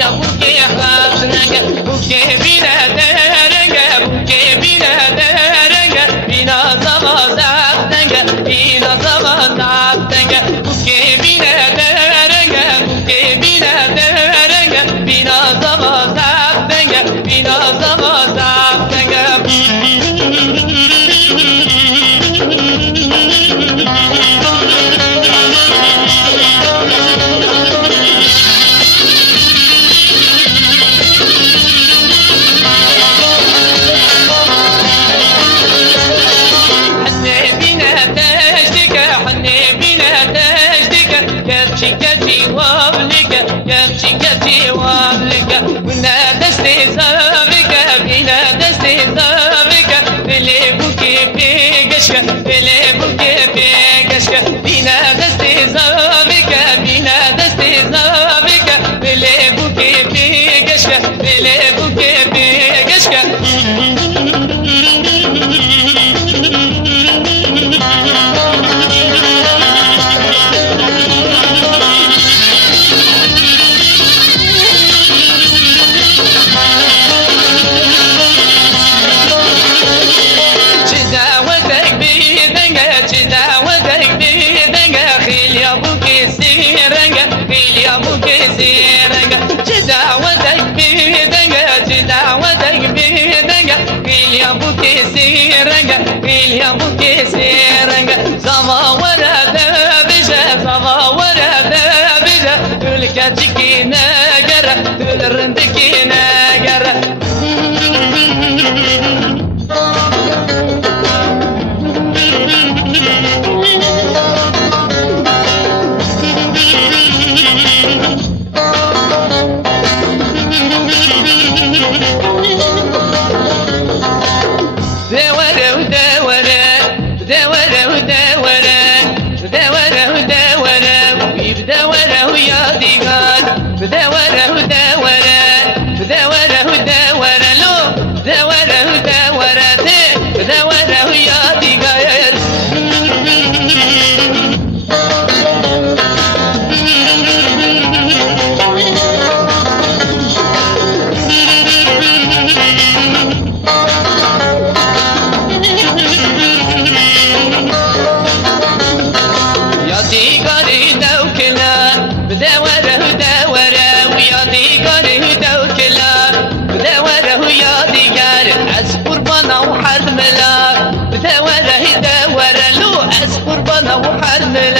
يا بوكي حاسنك بوكي بنا درنك بوكي بنا درنك بنا زمازاتنك بنا زمازاتنك بوكي بنا درنك بوكي بنا درنك بنا زمازاتنك بنا زمازاتنك كتي واملك ونا دستي صابرك بنا دستي صابرك بلي بوكي بيقشك بلي بوكي بيقشك بنا دستي صابرك بنا دستي صابرك بلي بوكي بيقشك بلي بوكي بيقشك يا بوكي سيرنجا جداوتك بيدنجا جداوتك بيدنجا قيل يا بوكي سيرنجا قيل يا بوكي سيرنجا زما ورد بجا زما ورد بجا تلكتكي ناقرة تلرندكي ناقرة قربنا وحرملا